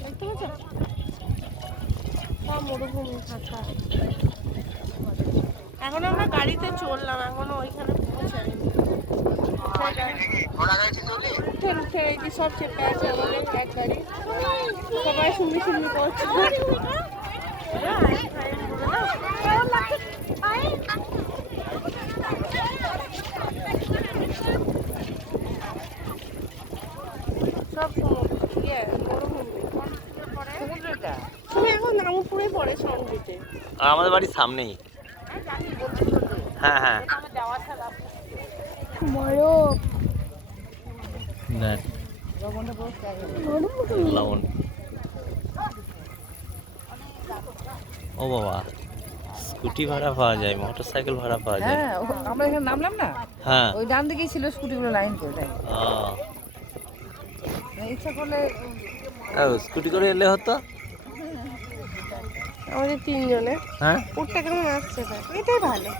দেখতে পাচ্ছ সব মরুভূমি ফাঁকা। এখন আমরা গাড়িতে চললাম, এখনো ওইখানে পৌঁছাইনি। সব চেপে আছে আমাদের এক গাড়ি, সবাই সুন্দর সুন্দর করছে। সব সমুদ্রটা তুমি এখন নামপুরে পড়ে সমুদ্রতে। আমাদের বাড়ির সামনেই। হ্যাঁ হ্যাঁ লবণ। ও বাবা, স্কুটি ভাড়া পাওয়া যায়, মোটর সাইকেল ভাড়া পাওয়া যায়। হ্যাঁ আমরা এখানে নামলাম না, হ্যাঁ ওই ডান দিকেই ছিল স্কুটিগুলো লাইন করে দেয়। ইচ্ছা করলে স্কুটি করে এলে হতো। আমাদের তিনজনে হ্যাঁ উঠতে কেমন আসছে, এটাই ভালো।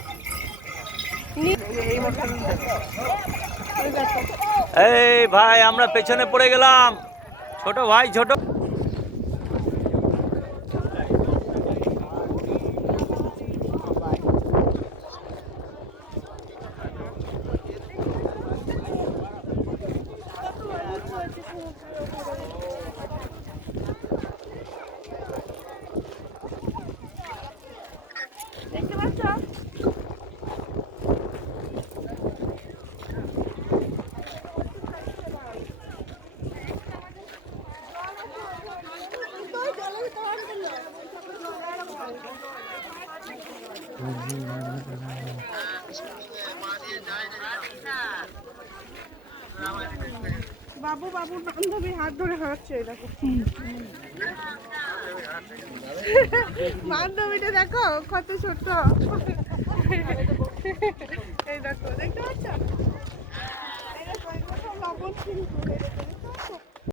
এই ভাই আমরা পেছনে পড়ে গেলাম, ছোট ভাই ছোট। দেখতে পাচ্ছ বাবু বাবুর বান্ধবীর হাত ধরে হাঁটছে, দেখো বান্ধবীটা দেখো কত ছোট। এই দেখো, দেখতে পাচ্ছ লবণ